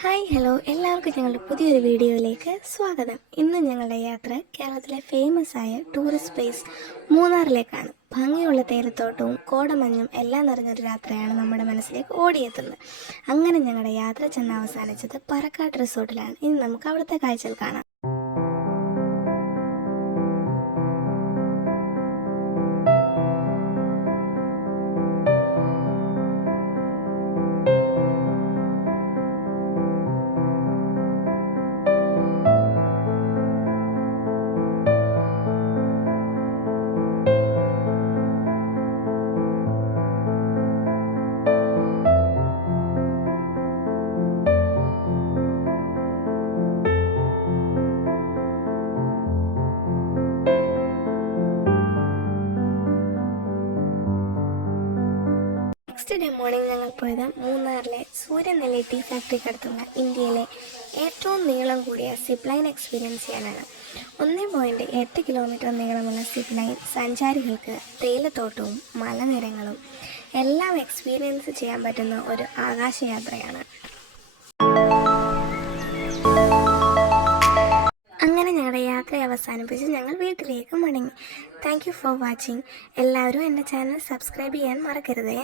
Hi hello എല്ലാവർക്കും ഞങ്ങളുടെ പുതിയൊരു വീഡിയോയിലേക്ക് സ്വാഗതം. ഇന്ന് ഞങ്ങളുടെ യാത്ര കേരളത്തിലെ ഫേമസ് ആയ ടൂറിസ്റ്റ് പ്ലേസ് മൂന്നാറിലേക്കാണ്. ഭംഗിയുള്ള തേയിലത്തോട്ടവും കോടമഞ്ഞും എല്ലാം നിറഞ്ഞൊരു യാത്രയാണ് നമ്മുടെ മനസ്സിലേക്ക് ഓടിയെത്തുന്നത്. അങ്ങനെ ഞങ്ങളുടെ യാത്ര ചെന്ന് അവസാനിച്ചത് പറക്കാട്ട് റിസോർട്ടിലാണ്. ഇനി നമുക്ക് അവിടുത്തെ കാഴ്ചകൾ കാണാം. നെക്സ്റ്റ് ഡേ മോർണിംഗ് ഞങ്ങൾ പോയത് മൂന്നാറിലെ സൂര്യനെല്ലി ടീ ഫാക്ടറിക്കടുത്തുള്ള ഇന്ത്യയിലെ ഏറ്റവും നീളം കൂടിയ സിപ്പ് ലൈൻ എക്സ്പീരിയൻസ് ചെയ്യാനാണ്. 1.8 കിലോമീറ്റർ നീളമുള്ള സിപ്പ് ലൈൻ സഞ്ചാരികൾക്ക് തേയിലത്തോട്ടവും മലനിരങ്ങളും എല്ലാം എക്സ്പീരിയൻസ് ചെയ്യാൻ പറ്റുന്ന ഒരു ആകാശയാത്രയാണ്. അങ്ങനെ ഞങ്ങളുടെ യാത്ര അവസാനിപ്പിച്ച് ഞങ്ങൾ വീട്ടിലേക്ക് മടങ്ങി. Thank you for watching. എല്ലാവരും എൻ്റെ ചാനൽ സബ്സ്ക്രൈബ് ചെയ്യാൻ മറക്കരുതേ.